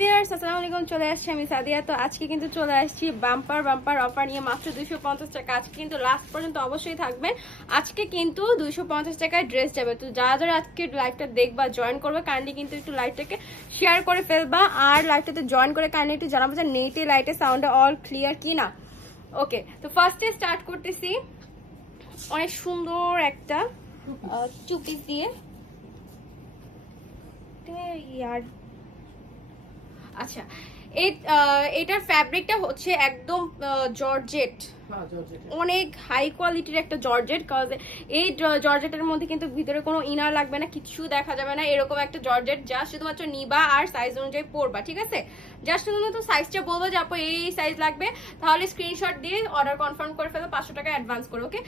Viewers আসসালামু আলাইকুম, চলে আসছি আমি সাদিয়া। তো আজকে কিন্তু চলে আসছি বাম্পার অফার নিয়ে মাত্র 250 টাকা। আজকে কিন্তু লাস্ট পর্যন্ত অবশ্যই থাকবেন। আজকে কিন্তু 250 টাকায় ড্রেস যাবে। তো যারা আজকে লাইভটা দেখবা, জয়েন করবে, কাইন্ডলি কিন্তু একটু লাইভটাকে শেয়ার করে ফেলবা আর লাইভটাতে জয়েন করে কাইন্ডলি একটু জানাবো যে নেটে লাইটে সাউন্ডে অল ক্লিয়ার কি না। ওকে, তো ফার্স্টে স্টার্ট করতেছি অনেক সুন্দর একটা টু পিস দিয়ে। ইয়ার আচ্ছা, এটার ফ্যাব্রিকটা হচ্ছে একদম জর্জেট, অনেক হাই কোয়ালিটির একটা জর্জেট। কজ এই জর্জেটের মধ্যে কিন্তু ভিতরে কোনো ইনার লাগবে না, কিছু দেখা যাবে না, এরকম একটা জর্জেট যা শুধুমাত্র নিবা আর সাইজ অনুযায়ী পরবা। ঠিক আছে, জাস্ট শুধুমাত্র সাইজটা বলবো যে আপু এই সাইজ লাগবে, তাহলে স্ক্রিনশট দিয়ে অর্ডার কনফার্ম করে ফেলো 500 টাকা অ্যাডভান্স করে। ওকে,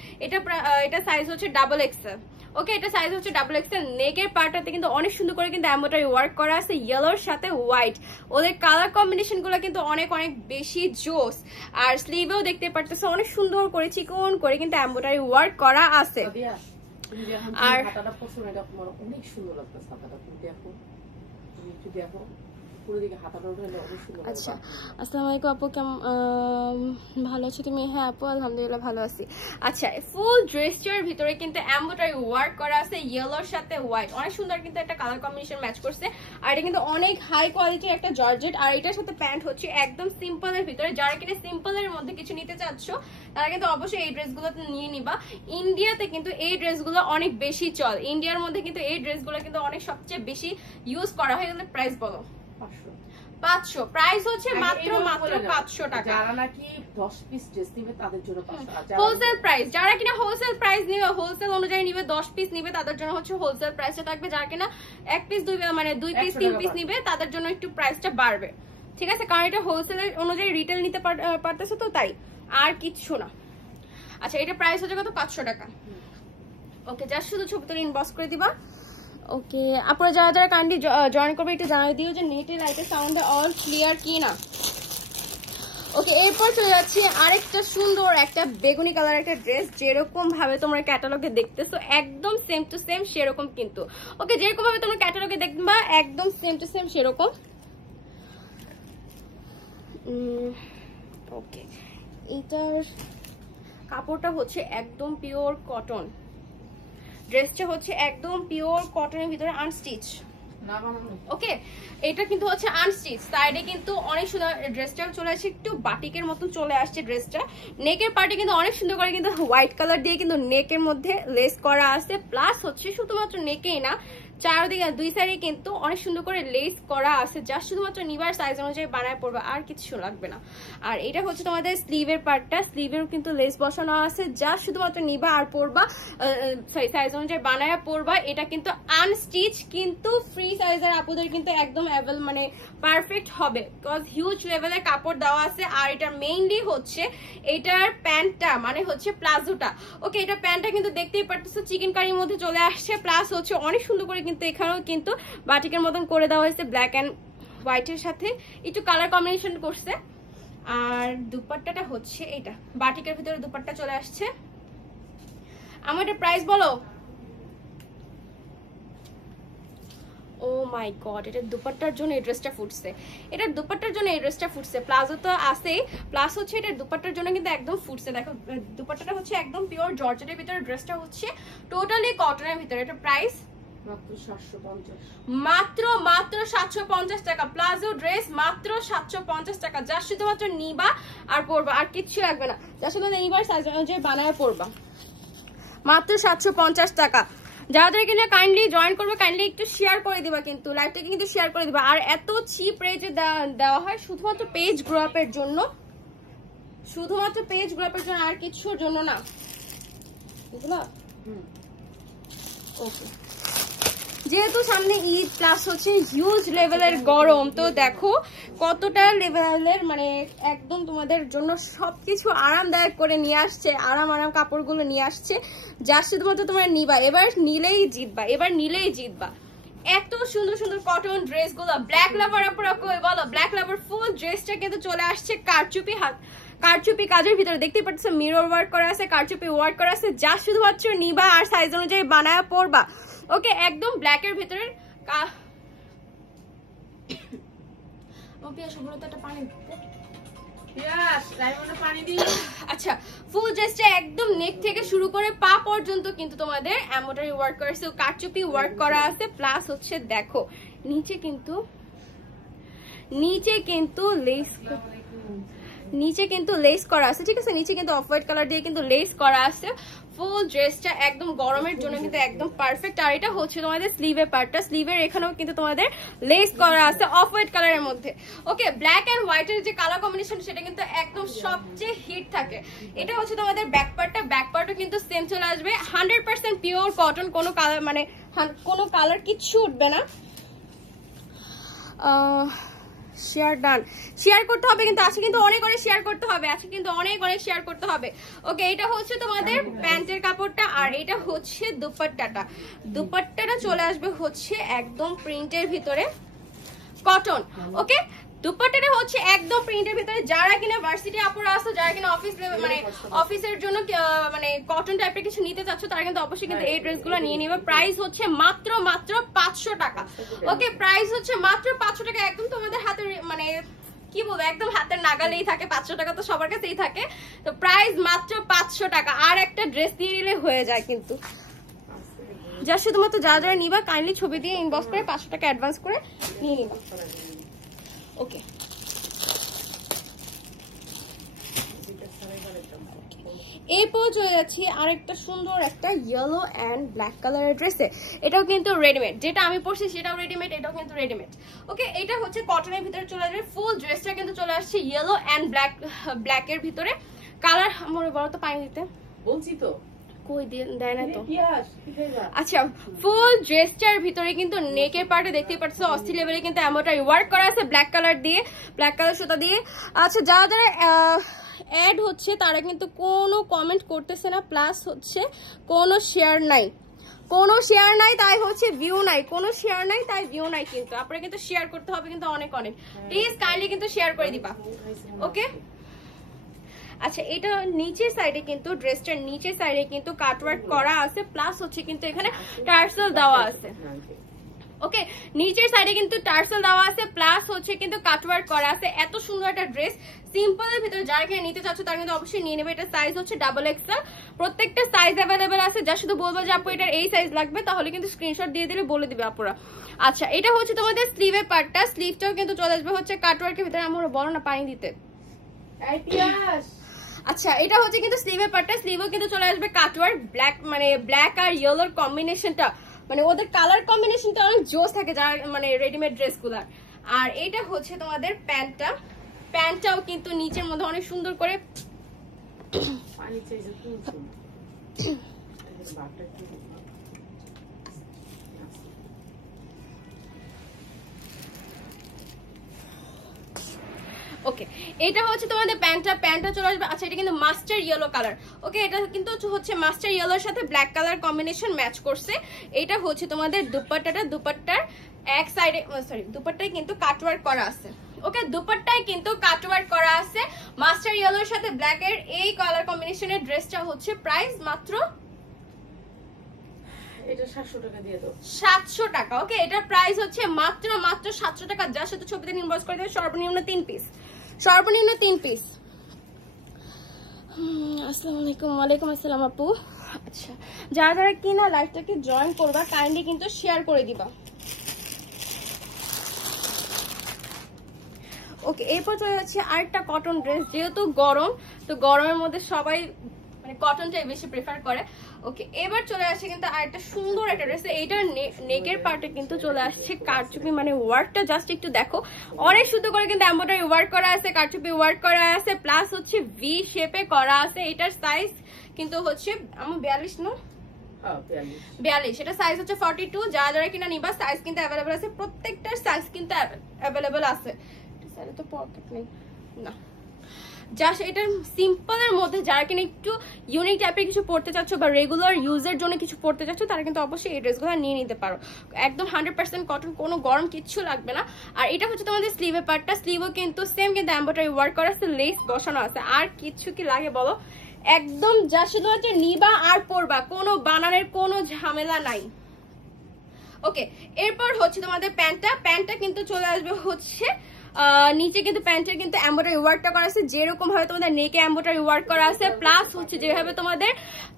এটা সাইজ হচ্ছে ডাবল এক্সেল। ওকে, এটা সাইজ হচ্ছে ডাবল এক্সেল। নেকের পার্টটাতে কিন্তু অনেক সুন্দর করে কিন্তু এমব্রয়ডারি ওয়ার্ক করা আছে, ইয়েলোর সাথে হোয়াইট। ওদের কালার কম্বিনেশন গুলো কিন্তু অনেক অনেক বেশি জোস। আর স্লিভেও দেখতে পারতেছে অনেক সুন্দর করে চিকন করে কিন্তু এমব্রয়ডারি ওয়ার্ক করা আছে। আর অনেক সুন্দর লাগতেছে। আচ্ছা, আসসালামু আলাইকুম আপু, কেমন ভালো আছো তুমি? হ্যাঁ আপু, আলহামদুলিল্লাহ ভালো আছি। আচ্ছা, ফুল ড্রেসটার ভিতরে কিন্তু এমব্রয়ডারি ওয়ার্ক করা আছে, ইয়েলোর সাথে হোয়াইট, অনেক সুন্দর কিন্তু একটা কালার কম্বিনেশন ম্যাচ করছে। আর এটা কিন্তু অনেক হাই কোয়ালিটির একটা জর্জেট। আর এটার সাথে প্যান্ট হচ্ছে একদম সিম্পলের ভিতরে। যারা কিনা সিম্পলের মধ্যে কিছু নিতে চাচ্ছ তারা কিন্তু অবশ্যই এই ড্রেসগুলো নিয়ে নিবা। ইন্ডিয়াতে কিন্তু এই ড্রেসগুলো অনেক বেশি চল, ইন্ডিয়ার মধ্যে কিন্তু এই ড্রেসগুলো কিন্তু অনেক সবচেয়ে বেশি ইউজ করা হয়। কিন্তু প্রাইস বলো? 500। প্রাইস হচ্ছে মাত্র 500 টাকা। যারা নাকি 10 পিস ড্রেস নিবে তাদের জন্য 500। হোলসেল প্রাইস, যারা কিনা হোলসেল প্রাইস নিবে, হোলসেল অনুযায়ী নিবে, 10 পিস নিবে তাদের জন্য হচ্ছে হোলসেল প্রাইসটা থাকবে। যারা কিনা 1 পিস 2 পিস 3 পিস নিবে তাদের জন্য একটু প্রাইসটা বাড়বে। ঠিক আছে, কারণ এটা হোলসেলের অনুযায়ী রিটেল নিতে পারতেছে তো তাই, আর কিচ্ছু না। আচ্ছা, এটা প্রাইস হচ্ছে কত? 500 টাকা। ওকে, জাস্ট শুধু ছবি তুলে ইনবক্স করে দিবা। ওকে, আপনারা যারা যারা কাইন্ডলি জয়েন করবে একটু জানাই দিও যে নেটে লাইটে সাউন্ডে অল ক্লিয়ার কি না। ওকে, এরপর চলে যাচ্ছি আরেকটা সুন্দর একটা বেগুনি কালার একটা ড্রেস, যেরকম ভাবে তোমরা ক্যাটালগে দেখতেছো একদম সেম টু সেম সেরকম কিন্তু। ওকে, যেরকম ভাবে তোমরা ক্যাটালগে দেখবা একদম সেম টু সেম সেরকম। ওকে, এটার কাপড়টা হচ্ছে একদম পিওর কটন। ড্রেসটা হচ্ছে একদম পিওর কটনের ভিতরে আনস্টিচ। ওকে, এটা কিন্তু হচ্ছে আনস্টিচ। সাইডে কিন্তু অনেক সুন্দর ড্রেসটাও চলে আসছে, একটু বাটিকের মতন চলে আসছে ড্রেসটা। নেকের পার্টে কিন্তু অনেক সুন্দর করে কিন্তু হোয়াইট কালার দিয়ে কিন্তু নেকের মধ্যে লেস করা আছে। প্লাস হচ্ছে শুধুমাত্র নেকেই না, চারদিকে দুই সাইডে কিন্তু অনেক সুন্দর করে লেস করা আছে। জাস্ট শুধুমাত্র নিবার সাইজ অনুযায়ী বানায় পড়বা, আর কিছু লাগবে না। আর এটা হচ্ছে তোমাদের স্লিভের পার্টটা, স্লিভেরও কিন্তু লেস বসানো আছে। জাস্ট শুধুমাত্র নিবা আর পড়বা, সরি সাইজ অনুযায়ী বানায় পড়বা। এটা কিন্তু আনস্টিচ, কিন্তু ফ্রি সাইজের আপুদের কিন্তু একদম মানে পারফেক্ট হবে, বিকজ হিউজ লেভেলের কাপড় দেওয়া আছে। আর এটা মেইনলি হচ্ছে এটার প্যান্টটা মানে হচ্ছে প্লাজোটা। ওকে, এটা প্যান্টটা কিন্তু দেখতেই পারতেছো চিকেন কারির মধ্যে চলে আসছে। প্লাস হচ্ছে অনেক সুন্দর করে কিন্তু এখানেও কিন্তু বাটিকের মতন করে দেওয়া হয়েছে, ব্ল্যাক অ্যান্ড হোয়াইটের সাথে একটু কালার কম্বিনেশন করছে। আর দুপাট্টাটা হচ্ছে এটা বাটিকের ভিতরে দুপাট্টা চলে আসছে। আমার এটা প্রাইস বলো? ও মাই গড, এটার দুপাট্টার জন্য এই ড্রেসটা ফুটছে, এটার দুপাট্টার জন্য এই ড্রেসটা ফুটছে। প্লাজো তো আছেই, প্লাস হচ্ছে এটার দুপাট্টার জন্য কিন্তু একদম ফুটছে। দেখো দুপাট্টাটা হচ্ছে একদম পিওর জর্জেটের ভিতরে, ড্রেসটা হচ্ছে টোটালি কটনের ভিতরে। এটা প্রাইস মাত্র 750 টাকা। প্লাজো ড্রেস মাত্র 750 টাকা। যা শুধুমাত্র নিবা আর পরবা, আর কিচ্ছু লাগবে না। যা শুধু নিবার সাইজ অনুযায়ী বানায় পরবা, মাত্র 750 টাকা। যারা কিনা কাইন্ডলি জয়েন করবে কাইন্ডলি একটু শেয়ার করে দিবা, কিন্তু লাইভটাকে কিন্তু শেয়ার করে দিবা। আর এত চিপ রেটে দেওয়া হয় শুধুমাত্র পেজ গ্রো আপের জন্য, শুধুমাত্র পেজ গ্রো আপের জন্য, আর কিছুর জন্য না। বুঝলা? ওকে, যেহেতু সামনে ঈদ প্লাস হচ্ছে হিউজ লেভেলের গরম, তো দেখো কতটা লেভেলের মানে একদম তোমাদের জন্য সবকিছু আরামদায়ক করে নিয়ে আসছে, আরাম কাপড়গুলো নিয়ে আসছে। যা শুধুমাত্র তোমরা নিবা, এবার নিলেই জিতবা, এবার নিলেই জিতবা। এত সুন্দর সুন্দর কটন ড্রেসগুলো। ব্ল্যাক লাভার আপনারা কই বলো? ব্ল্যাক লাভার ফুল ড্রেসটা কিন্তু চলে আসছে কারচুপি কাজের ভিতরে, দেখতে পাচ্ছ মিরর ওয়ার্ক করা আছে, কারচুপি ওয়ার্ক করা আছে। যা শুধুমাত্র নিবা আর সাইজ অনুযায়ী বানায় পরবা। ওকে, একদম ব্ল্যাকের ভিতরে আচ্ছা, ফুল ড্রেসটা একদম নেক থেকে শুরু করে পা পর্যন্ত কিন্তু তোমাদের এমব্রয়ডারি ওয়ার্ক করা আছে, কারচুপি ওয়ার্ক করা আছে, প্লাস হচ্ছে দেখো নিচে কিন্তু লেস করা আছে, ঠিক আছে? নিচে কিন্তু অফ হোয়াইট কালার দিয়ে কিন্তু লেস করা আছে। ফুল ড্রেসটা একদম গরমের জন্য কিন্তু একদম পারফেক্ট। আর এটা হচ্ছে তোমাদের স্লিভের পার্টটা, স্লিভের এখানেও কিন্তু তোমাদের লেস করা আছে অফ হোয়াইট কালারের মধ্যে। ওকে, ব্ল্যাক এন্ড হোয়াইটের যে কালার কম্বিনেশন সেটা কিন্তু একদম সবচেয়ে হিট থাকে। এটা হচ্ছে তোমাদের ব্যাক পার্টটা, ব্যাক পার্টও কিন্তু সেম চলে আসবে 100% পিওর কটন, কোনো কালার মানে কোনো কালার কিচ্ছু উঠবে না। শেয়ার ডান, শেয়ার করতে হবে কিন্তু আজকে কিন্তু অনেক শেয়ার করতে হবে, আজকে কিন্তু অনেক শেয়ার করতে হবে। ওকে, এটা হচ্ছে তোমাদের প্যান্টের কাপড়টা, আর এটা হচ্ছে দুপাট্টাটা। দুপাট্টাটা চলে আসবে হচ্ছে একদম প্রিন্টের ভিতরে কটন। ওকে, দুপাট্টাটা হচ্ছে একদম প্রিন্টের ভিতরে। যারা কিনা ভার্সিটি আপুরা আসো, যারা কিনা মানে অফিসের জন্য মানে কটন টাইপের কিছু নিতে চাচ্ছ, তারা কিন্তু অবশ্যই কিন্তু এই ড্রেসগুলো নিয়ে নিবে। প্রাইস হচ্ছে মাত্র 500 টাকা। ওকে, প্রাইস হচ্ছে মাত্র 500 টাকা। একদম তোমাদের হাতে মানে কি বলবো, একদম হাতের নাগালেই থাকে। 500 টাকা তো সবার কাছেই থাকে, তো প্রাইস মাত্র 500 টাকা। আর একটা ড্রেস দিয়ে নিলে হয়ে যায় কিন্তু। যা শুধুমাত্র যারা নিবা কাইন্ডলি ছবি দিয়ে ইনবক্স করে 500 টাকা অ্যাডভান্স করে নিয়ে নিবা। ওকে, এরপর চলে যাচ্ছি আরেকটা সুন্দর একটা ইয়েলো অ্যান্ড ব্ল্যাক কালারের ড্রেসে। এটাও কিন্তু রেডিমেড, যেটা আমি পরছি সেটাও রেডিমেড, এটাও কিন্তু রেডিমেড। ওকে, এটা হচ্ছে কটনের ভিতরে চলে আসবে। ফুল ড্রেসটা কিন্তু চলে আসছে ইয়েলো অ্যান্ড ব্ল্যাকের ভিতরে। কালার আমার বলো তো পানি দিতে বলছি তো, কই দেয় না তো। আচ্ছা, ফুল ড্রেসটার ভিতরে কিন্তু নেকের পার্টে দেখতেই পাচ্ছ অস্থির লেভেলে কিন্তু এমব্রয়ডারি ওয়ার্ক করা আছে ব্ল্যাক কালার দিয়ে, ব্ল্যাক কালার সুতা দিয়ে। আচ্ছা, যারা যারা অ্যাড হচ্ছে তারা কিন্তু কোনো কমেন্ট করতেছে না, প্লাস হচ্ছে কোনো শেয়ার নাই, তাই হচ্ছে ভিউ নাই। কোনো শেয়ার নাই তাই ভিউ নাই, কিন্তু আপনারা কিন্তু শেয়ার করতে হবে কিন্তু অনেক। প্লিজ কাইন্ডলি কিন্তু শেয়ার করে দিবা। ওকে, আচ্ছা, এটা নিচের সাইডে কিন্তু ড্রেসটার নিচের সাইডে কিন্তু কাটওয়ার্ক করা আছে, প্লাস হচ্ছে কিন্তু এখানে টার্সেল দেওয়া আছে। ওকে, নিচের সাইডে কিন্তু টার্সেল দেওয়া আছে, প্লাস হচ্ছে কিন্তু কাটওয়ার্ক করা আছে। এত সুন্দর একটা ড্রেস সিম্পলের ভিতরে যারা কিনে নিতে চাচ্ছ তারা কিন্তু অবশ্যই নিয়ে নেবে। এটা সাইজ হচ্ছে XXL, প্রত্যেকটা সাইজ অ্যাভেলেবেল আছে। যা শুধু বলবো যে আপু এটার এই সাইজ লাগবে, তাহলে কিন্তু স্ক্রিনশট দিয়ে দিলে বলে দিবে আপুরা। আচ্ছা, এটা হচ্ছে তোমাদের স্লিভের পার্টটা, স্লিভটাও কিন্তু চলে আসবে হচ্ছে কাটওয়ার্কের ভিতরে। আমরা বলো না পানি দিতে। আচ্ছা, এটা হচ্ছে কিন্তু স্লিভের পার্টটা, স্লিভও কিন্তু চলে আসবে কাটওয়ার্ক। ব্ল্যাক মানে ব্ল্যাক আর ইয়েলোর কম্বিনেশনটা, মানে ওদের কালার কম্বিনেশনটা অনেক জোস থাকে যারা মানে রেডিমেড ড্রেসগুলার। আর এটা হচ্ছে তোমাদের প্যান্টটা, প্যান্টটাও কিন্তু নিচের মধ্যে অনেক সুন্দর করে ওকে, এটা হচ্ছে তোমাদের প্যান্টটা চলে আসবে। আচ্ছা, এটা কিন্তু মাস্টার ইয়েলো কালার। ওকে, এটা কিন্তু হচ্ছে মাস্টার ইয়েলোর সাথে ব্ল্যাক কালার কম্বিনেশন ম্যাচ করছে। এটা হচ্ছে তোমাদের দুপাট্টাটা, দুপাট্টার এক সাইডে দুপাট্টায় কিন্তু কাটওয়ার্ক করা আছে। ওকে, দুপাট্টায় কিন্তু কাটওয়ার্ক করা আছে মাস্টার ইয়েলোর সাথে ব্ল্যাক এর এই কালার কম্বিনেশনের ড্রেসটা হচ্ছে প্রাইস মাত্র এটা 700 টাকা দিয়ে দাও। 700 টাকা। ওকে, এটা প্রাইস হচ্ছে মাত্র 700 টাকা। যার সাথে ছবিতে ইনবক্স করে দেবে সর্বনিম্ন 3 পিস, সর্বনিম্ন 3 পিস। আসসালামু আলাইকুম। ওয়ালাইকুম আসসালাম আপু। আচ্ছা, যারা যারা কিনা লাইভটাকে জয়েন করবা কাইন্ডলি কিন্তু শেয়ার করে দিবা। ওকে, এরপর চলে যাচ্ছে আরেকটা কটন ড্রেস। যেহেতু গরম, তো গরমের মধ্যে সবাই মানে কটনটাই বেশি প্রেফার করে। ওকে, এবার চলে আসছে কিন্তু আরেকটা সুন্দর একটা ড্রেস। এইটার নেকের পার্টে কিন্তু চলে আসছে কারচুপি, মানে ওয়ার্কটা জাস্ট একটু দেখো, অনেক সুন্দর করে কিন্তু এমব্রয়ডারি ওয়ার্ক করা আছে, কারচুপি ওয়ার্ক করা আছে, প্লাস হচ্ছে ভি শেপে করা আছে। এটার সাইজ কিন্তু হচ্ছে আমার 42 না 42, এটা সাইজ হচ্ছে 42। যারা যারা কিনা নিবা সাইজ কিন্তু অ্যাভেলেবেল আছে, প্রত্যেকটার সাইজ কিন্তু অ্যাভেলেবেল আছে। তো পকেট নেই না, জাস্ট এটা সিম্পলের মধ্যে যারা কিনা একটু ইউনিক টাইপের কিছু পড়তে চাচ্ছ বা রেগুলার ইউজের জন্য কিছু পড়তে চাচ্ছ, তারা কিন্তু অবশ্যই এই ড্রেসগুলো নিয়ে নিতে পারো। একদম 100% কটন, কোনো গরম কিচ্ছু লাগবে না। আর এটা হচ্ছে তোমাদের স্লিভের পার্টটা, স্লিভও কিন্তু সেম কিন্তু এমব্রয়ডারি ওয়ার্ক করা আছে, লেস বসানো আছে। আর কিছু কি লাগে বলো, একদম যা শুধু হচ্ছে নিবা আর পরবা, কোনো বানানের কোনো ঝামেলা নাই। ওকে, এরপর হচ্ছে তোমাদের প্যান্টটা কিন্তু চলে আসবে হচ্ছে নিচে কিন্তু প্যান্টের কিন্তু এমব্রয়ডারি ওয়ার্কটা করা আছে, যেরকম ভাবে তোমাদের নেকে এমব্রয়ডারি ওয়ার্ক করা আছে, প্লাস হচ্ছে যেভাবে তোমাদের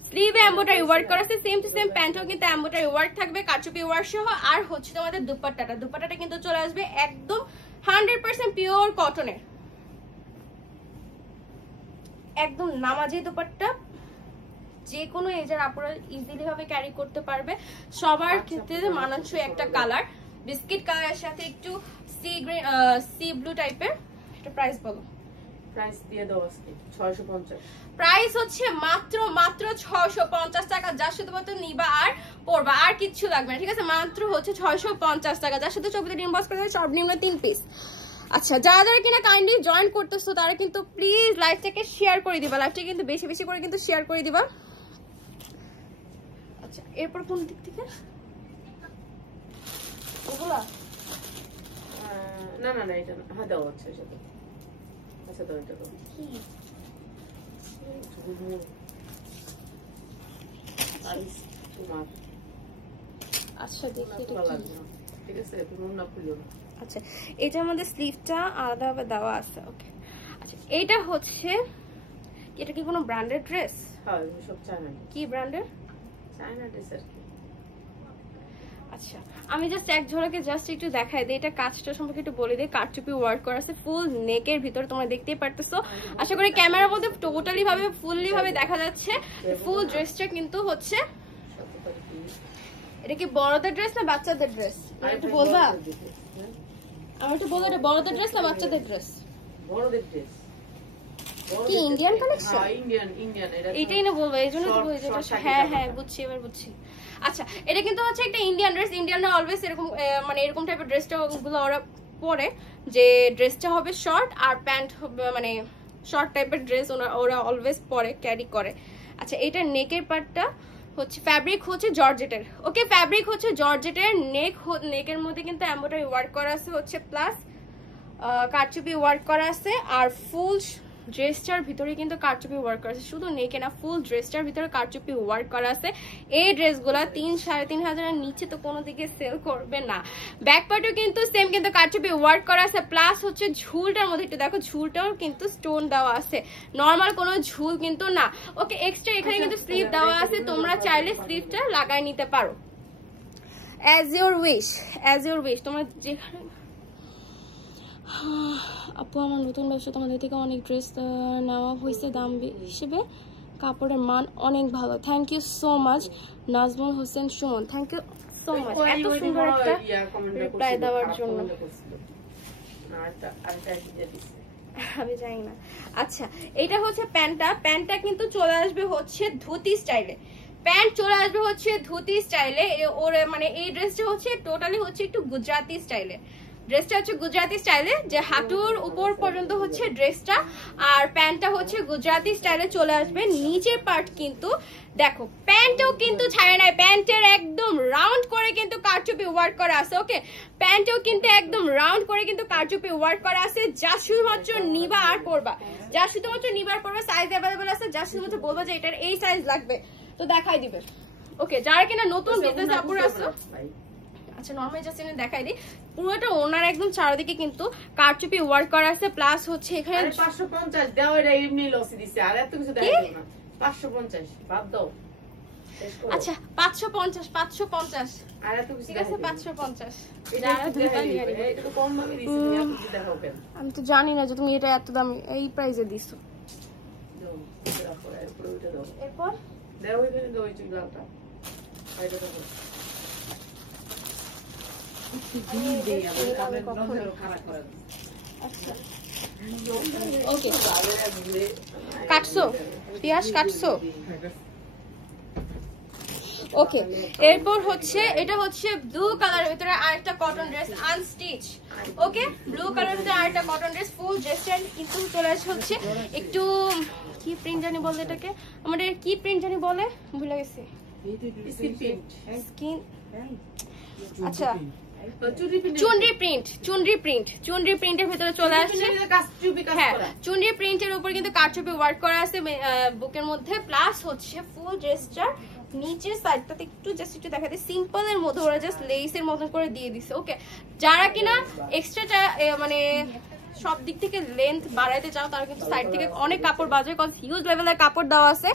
স্লিভে এমব্রয়ডারি ওয়ার্ক করা আছে, সেম টু সেম প্যান্টেও কিন্তু এমব্রয়ডারি ওয়ার্ক থাকবে কারচুপি ওয়ার্ক সহ। আর হচ্ছে তোমাদের দুপাট্টাটা কিন্তু চলে আসবে একদম 100% পিওর কটনের, একদম নামাজি দুপাট্টা, যে কোনো এজের আপুরা ইজিলি ভাবে ক্যারি করতে পারবে, সবার ক্ষেত্রে মানানসই একটা কালার, বিস্কিট কালারের সাথে একটু সি ব্লু টাইপের। এটা প্রাইস বলো। প্রাইস দিয়ে দাও আজকে 650। প্রাইস হচ্ছে মাত্র 650 টাকা, যার শুধুমাত্র নিবা আর পরবা, আর কিচ্ছু লাগবে না, ঠিক আছে? মাত্র হচ্ছে 650 টাকা, যার সাথে ছবিতে ইনবক্স করে দেবে সর্বনিম্ন 3 পিস। আচ্ছা, যারা কিনা কাইন্ডলি জয়েন করতেছো তারা কিন্তু প্লিজ লাইভটাকে শেয়ার করে দিবা, লাইভটা কিন্তু বেশি বেশি করে কিন্তু শেয়ার করে দিবা। আচ্ছা, এরপর কোন দিক থেকে ওগুলা? না না না, এটা না, হ্যাঁ দাও। আচ্ছা সেটা, আচ্ছা দাও, এটা দাও। আচ্ছা দেখি এটা কি। ঠিক আছে, তুমি না খুলো না। আচ্ছা, এটার মধ্যে স্লিভটা আলাদাভাবে দেওয়া আছে। ওকে, আচ্ছা এইটা হচ্ছে, এটা কি কোনো ব্র্যান্ডেড ড্রেস? হ্যাঁ, সব চায়না। কি ব্র্যান্ডের? চায়না ড্রেস আর কি। আচ্ছা, আমি জাস্ট এক ঝলকে জাস্ট একটু দেখাই দিই, এটা কাজটা সম্পর্কে একটু বলে দিই। কারচুপি ওয়ার্ক করা আছে ফুল নেকের ভিতরে, তোমরা দেখতেই পারতেছো। আশা করি ক্যামেরার মধ্যে টোটালি ভাবে ফুললি ভাবে দেখা যাচ্ছে। ফুল ড্রেসটা কিন্তু হচ্ছে, এটা কি বড়দের ড্রেস না বাচ্চাদের ড্রেস? একটু বলবা? আমি একটু বলবো, এটা বড়দের ড্রেস না বাচ্চাদের ড্রেস? বড়দের ড্রেস। কি ইন্ডিয়ান কালেকশন? হ্যাঁ, ইন্ডিয়ান। এটাই না বলবো, এই জন্য তো বলছি। হ্যাঁ হ্যাঁ, বুঝছি, এবার বুঝছি। আচ্ছা, এটা কিন্তু হচ্ছে একটা ইন্ডিয়ান ড্রেস। ইন্ডিয়ানরা অলওয়েজ এরকম মানে এরকম টাইপের ড্রেসটা গুলো ওরা পরে, যে ড্রেসটা হবে শর্ট আর প্যান্ট হবে মানে শর্ট টাইপের ড্রেস ওরা অলওয়েজ পরে, ক্যারি করে। আচ্ছা, এটার নেকের পার্টটা হচ্ছে ফ্যাব্রিক হচ্ছে জর্জেটের। ওকে, ফ্যাব্রিক হচ্ছে জর্জেটের, নেকের মধ্যে কিন্তু এমব্রয়ডারি ওয়ার্ক করা আছে হচ্ছে, প্লাস কারচুপি ওয়ার্ক করা আছে। আর ফুল ড্রেসটার ভিতরে কিন্তু কারচুপি ওয়ার্ক করা আছে, শুধু নেকে না, ফুল ড্রেসটার ভিতরে কারচুপি ওয়ার্ক করা আছে। এই ড্রেসগুলা 3-3.5 নিচে তো কোনো দিকে সেল করবে না। ব্যাক পার্টও কিন্তু সেম কিন্তু কারচুপি ওয়ার্ক করা আছে, প্লাস হচ্ছে ঝুলটার মধ্যে একটু দেখো, ঝুলটাও কিন্তু স্টোন দেওয়া আছে, নর্মাল কোনো ঝুল কিন্তু না। ওকে, এক্সট্রা এখানে কিন্তু স্লিভ দেওয়া আছে, তোমরা চাইলে স্লিভটা লাগাই নিতে পারো, অ্যাজ ইউর উইশ, তোমরা যেখানে। আপু, আমার নতুন ব্যবসা, তোমাদের থেকে অনেক ড্রেস নেওয়া হয়েছে, দাম হিসেবে কাপড়ের মান অনেক ভালো। Thank you so much Nazmul Hossain Suman, thank you so much এত সুন্দর একটা রিপ্লাই দেওয়ার জন্য। আমি জানি না। আচ্ছা, এটা হচ্ছে প্যান্টটা কিন্তু চলে আসবে হচ্ছে ধুতি স্টাইলে, প্যান্ট চলে আসবে হচ্ছে ধুতি স্টাইলে। ওর মানে এই ড্রেসটা হচ্ছে টোটালি হচ্ছে একটু গুজরাটি স্টাইলে, ড্রেসটা হচ্ছে গুজরাটি স্টাইলে, যে হাঁটুর উপর পর্যন্ত হচ্ছে ড্রেসটা, আর প্যান্টটা হচ্ছে গুজরাটি স্টাইলে চলে আসবে। নিচের পার্ট কিন্তু দেখো, প্যান্টও কিন্তু ছাড়ে নাই, প্যান্টের একদম রাউন্ড করে কিন্তু কারচুপি ওয়ার্ক করা আছে। ওকে, প্যান্টেও কিন্তু একদম রাউন্ড করে কিন্তু কারচুপি ওয়ার্ক করা আছে। যা শুধুমাত্র নিবা আর পরবা, সাইজ অ্যাভেলেবল আছে, যা শুধুমাত্র বলবো যে এটার এই সাইজ লাগবে তো দেখাই দিবে। ওকে, যারা কিনা নতুন বিজনেস আপুরা আছে, আচ্ছা নরমালি জাস্ট এনে দেখাই দিই, পুরোটা ওনার একদম চারদিকে কিন্তু কারচুপি ওয়ার্ক করা আছে, প্লাস হচ্ছে এখানে 550 দাও, এটা এমনি লসি দিছে, আর এত কিছু দেখাই না। 550 বাদ দাও। আচ্ছা 550 আর এত কিছু ঠিক আছে, 550। এটা তো কম দামে দিছি, তুমি এত কিছু দেখাও কেন? আমি তো জানি না যে তুমি এটা এত দামি এই প্রাইসে দিছো। দাও, এটা রাখো, এরপর ওইটা দাও। এরপর দাও, এখানে দাও, এই চুলটা এটা দাও। কাটছো পেঁয়াজ কাটছো? ওকে, এরপর হচ্ছে এটা হচ্ছে ব্লু কালারের ভিতরে আরেকটা কটন ড্রেস আনস্টিচ। ওকে, ব্লু কালারের ভিতরে আরেকটা কটন ড্রেস, ফুল ড্রেসটা কিন্তু চলে আসছে হচ্ছে একটু কি প্রিন্ট জানি বলে, এটাকে আমাদের কি প্রিন্ট জানি বলে, ভুলে গেছি। স্কিন, আচ্ছা চুনরি প্রিন্টের ভিতরে চলে আসছে। হ্যাঁ, চুনরি প্রিন্টের উপর কিন্তু কারচুপি ওয়ার্ক করা আছে বুকের মধ্যে, প্লাস হচ্ছে ফুল ড্রেসটার নিচের সাইডটাতে একটু জাস্ট একটু দেখা যায় সিম্পল এর মধ্যে ওরা জাস্ট লেসের মতন করে দিয়ে দিছে। ওকে, যারা কিনা এক্সট্রা মানে সব দিক থেকে লেন্থ বাড়াইতে চাও তারা কিন্তু সাইড থেকে অনেক কাপড় বাজে, কারণ হিউজ লেভেলের কাপড় দেওয়া আছে।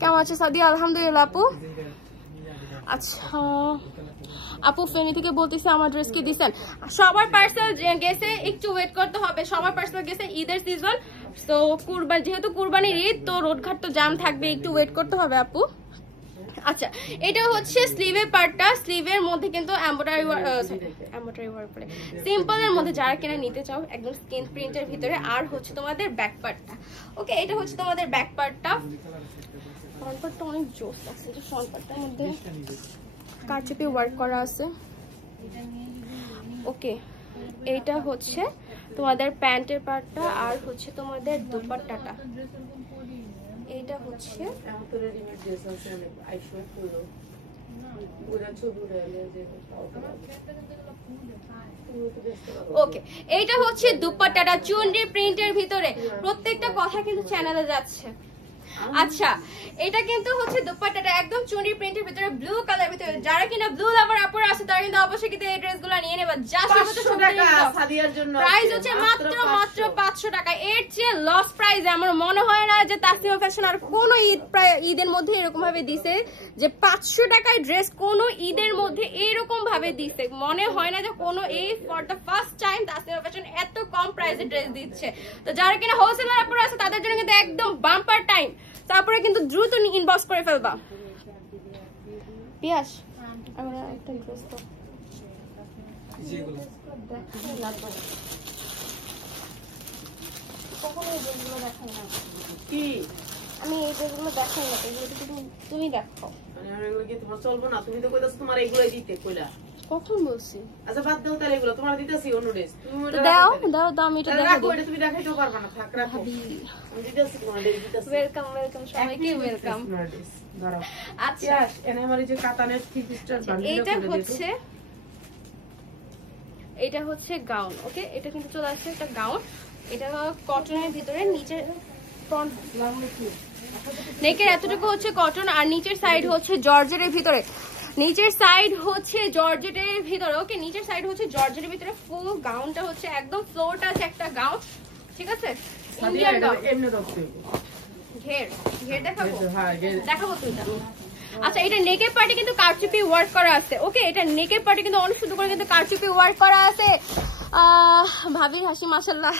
কেমন আছে সাদিয়া? আলহামদুলিল্লাহ আপু। আচ্ছা আপু ফেনী থেকে বলতেছে আমার ড্রেস কি দিছেন? সবার পার্সেল গেছে, একটু ওয়েট করতে হবে। সবার পার্সেল গেছে, ঈদের সিজন, তো কুরবানি যেহেতু কুরবানির ঈদ, তো রোডঘাট তো জাম থাকবে, একটু ওয়েট করতে হবে আপু। আচ্ছা এটা হচ্ছে স্লিভের পার্টটা, স্লিভের মধ্যে কিন্তু এমব্রয়ডারি ওয়ার্ক করে সিম্পলের মধ্যে যারা কিনা নিতে চাও একদম স্কিন প্রিন্টের ভিতরে। আর হচ্ছে তোমাদের ব্যাক পার্টটা, ওকে এটা হচ্ছে তোমাদের ব্যাক পার্টটা। ফ্রন্ট পার্টটা অনেক জোস আছে, যে ফ্রন্ট পার্টটার মধ্যে কারচুপি ওয়ার্ক করা আছে। ওকে এইটা হচ্ছে তোমাদের প্যান্টের পার্টটা, আর হচ্ছে তোমাদের দুপাট্টাটা। এইটা হচ্ছে ওকে এইটা হচ্ছে দুপাট্টাটা চুনরি প্রিন্টের ভিতরে। প্রত্যেকটা কথা কিন্তু চ্যানেলে যাচ্ছে। আচ্ছা এটা কিন্তু হচ্ছে দুপাট্টাটা একদম চুনরি প্রিন্টের ভিতরে, ব্লু কালার ভিতরে। যারা কিনা ব্লু লাভার আপুরা আছে তারা কিন্তু অবশ্যই কিন্তু এই ড্রেসগুলো নিয়ে নেবা। জাস্ট সাদিয়ার জন্য প্রাইস হচ্ছে মাত্র 500 টাকা। এর চেয়ে লস প্রাইস আমার মনে হয় না যে তাসনিমা ফ্যাশন আর কোন ঈদের মধ্যে এরকম ভাবে দিছে, যে 500 টাকায় ড্রেস কোন ঈদের মধ্যে এরকম ভাবে দিছে। মনে হয় না যে কোনো এই for the first time Tasnima fashion এত কম প্রাইসে ড্রেস দিচ্ছে। তো যারা কিনা হোলসেলার আপুরা আছে তাদের জন্য কিন্তু একদম বাম্পার টাইম। তারপরে কিন্তু দ্রুত ইনবক্স করে ফেলবা। পিয়াস আমরা একটা ড্রেস তো কখনো এই ড্রেসগুলো দেখাই না কি, আমি এই ড্রেসগুলো দেখাই না, এগুলো তুমি দেখো। এগুলো কি তোমার চলবো না? তুমি তো কইতাছ তোমার এগুলাই দিতে কইলা। কখন বলছি? আচ্ছা বাদ দাও তাহলে, এগুলো তোমার দিতেছি অন্য ড্রেস। তুমি দাও দাও দাও, আমি এটা রাখো, এটা তুমি দেখাইতেও পারবা না, থাক রাখো। আমি দিতেছি তোমার ড্রেস দিতেছি। ওয়েলকাম ওয়েলকাম, সবাইকে ওয়েলকাম। দাঁড়াও। আচ্ছা এনে আমার এই যে কাতানের থ্রি পিসটার বান্ডিল এটা হচ্ছে গাউন। ওকে এটা কিন্তু চলে আসছে একটা গাউন, এটা কটনের ভিতরে, নিচে ফ্রন্ট নেকের এতটুকু হচ্ছে কটন, আর নিচের সাইড হচ্ছে জর্জেটের ভিতরে। নিচের সাইড হচ্ছে জর্জেটের ভিতরে, ওকে নিচের সাইড হচ্ছে জর্জেটের ভিতরে। ফুল গাউনটা হচ্ছে একদম ফ্লোর টাচ একটা গাউন, ঠিক আছে? Indian gown. ঘের ঘের দেখাবো, দেখাবো তুই। আচ্ছা এটা নেকের পার্টে কিন্তু কারচুপি ওয়ার্ক করা আছে। ওকে এটা নেকের পার্টে কিন্তু অনেক সুন্দর করে কিন্তু কারচুপি ওয়ার্ক করা আছে। ভাবির হাসি মাশাআল্লাহ।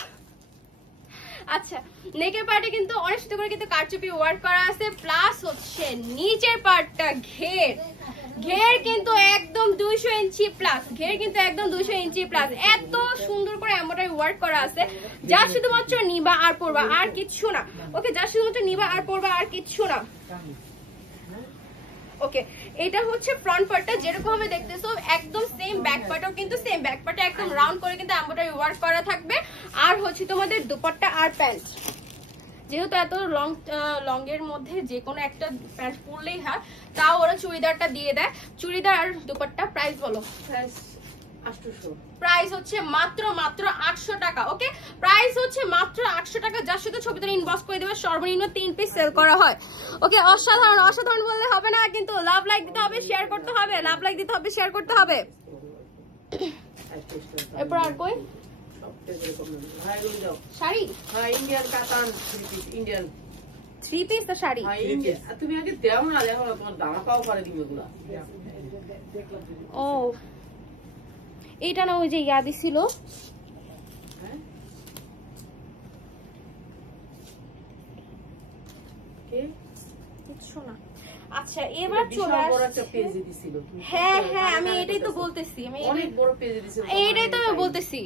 আচ্ছা নেকের পার্টে কিন্তু অনেক সুন্দর করে কিন্তু কারচুপি ওয়ার্ক করা আছে। প্লাস হচ্ছে নিচের পার্টটা ঘের, ঘের কিন্তু একদম 200 ইঞ্চি প্লাস, ঘের কিন্তু একদম 200 ইঞ্চি প্লাস। এত সুন্দর করে এমব্রয়ডারি ওয়ার্ক করা আছে, যা শুধুমাত্র নিবা আর পরবা, আর কিচ্ছু না। ওকে যা শুধুমাত্র নিবা আর পরবা, আর কিচ্ছু না। ওকে এটা হচ্ছে ফ্রন্ট পার্টটা, যেরকম ভাবে দেখতেছো একদম সেম। ব্যাক পার্টও কিন্তু সেম, ব্যাক পার্টে একদম রাউন্ড করে কিন্তু এমব্রয়ডারি ওয়ার্ক করা থাকবে। আর হচ্ছে তোমাদের দুপাট্টা আর প্যান্ট, যেহেতু এত লং এর মধ্যে যে কোনো একটা প্যান্ট পরলেই হয়, তাও ওরা চুড়িদারটা দিয়ে দেয়। চুড়িদার আর দুপাট্টা প্রাইস বলো? প্রাইস হচ্ছে মাত্র 800 টাকা। ওকে প্রাইস হচ্ছে মাত্র 800 টাকা। যার সাথে ছবি তুলে ইনবক্স করে দেবে। সর্বনিম্ন 3 পিস সেল করা হয়। ওকে অসাধারণ, অসাধারণ বললে হবে না, কিন্তু লাভ লাইক দিতে হবে, শেয়ার করতে হবে, লাভ লাইক দিতে হবে, শেয়ার করতে হবে। এরপর আর কই শাড়ি? হ্যাঁ ইন্ডিয়ান কাতান ইন্ডিয়ান 3 পিস তো শাড়ি। তুমি আগে দেও না, দেখো তোমার দামা পাও করে দিবে এগুলা। ও এটা না ওই যে ইয়াদি ছিল, কিচ্ছু না। আচ্ছা এবার চলে আসছে। হ্যাঁ হ্যাঁ আমি এটাই তো বলতেছি, আমি অনেক বড় পেজে দিছিল, এটাই তো আমি বলতেছি,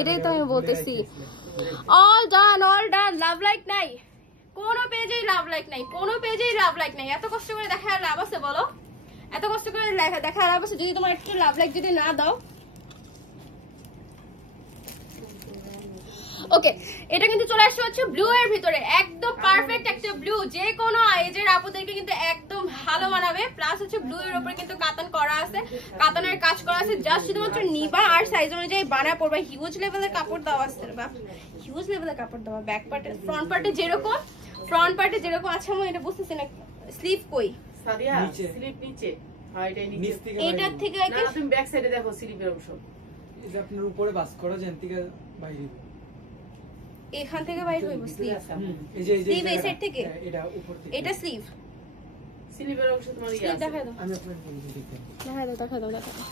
এটাই তো আমি বলতেছি। অল ডান লাভ লাইক নাই, কোন পেজেই লাভ লাইক নাই, কোন পেজেই লাভ লাইক নাই। এত কষ্ট করে দেখা লাভ আছে বলো? এত কষ্ট করে দেখা লাভ আছে যদি তোমার একটু লাভ লাইক যদি না দাও? ওকে এটা কিন্তু চলে আসছে হচ্ছে ব্লু এর ভিতরে, একদম পারফেক্ট একটা ব্লু, যে কোনো এজের আপুদেরকে কিন্তু একদম ভালো মানাবে। প্লাস হচ্ছে ব্লু এর উপরে কিন্তু কাতান করা আছে, কাতানের কাজ করা আছে। জাস্ট শুধুমাত্র নিবা আর সাইজ অনুযায়ী বানায় পড়বা। হিউজ লেভেলের কাপড় দেওয়া আছে, বা হিউজ লেভেলের কাপড় দেওয়া। ব্যাক পার্টে ফ্রন্ট পার্টে যেরকম, ফ্রন্ট পার্টে যেরকম আছে, আমি এটা বুঝতেছি না। স্লিভ কই? সাদিয়া স্লিভ নিচে, হ্যাঁ এটাই নিচে। এটার থেকে না তুমি ব্যাক সাইডে দেখো স্লিভের অংশ। এই যে আপনার উপরে বাস করা যেন থেকে বাইরে এখান থেকে বাইরে হইব স্লিভ। এই যে স্লিভ এই সাইড থেকে এটা উপর থেকে এটা স্লিভ। স্লিভের অংশ তোমার ইয়ে স্লিভ আছে। দেখাই দাও, আমি আপনাকে বলবো দেখতে দেখাই দাও, দেখাই দাও, দেখাই দাও।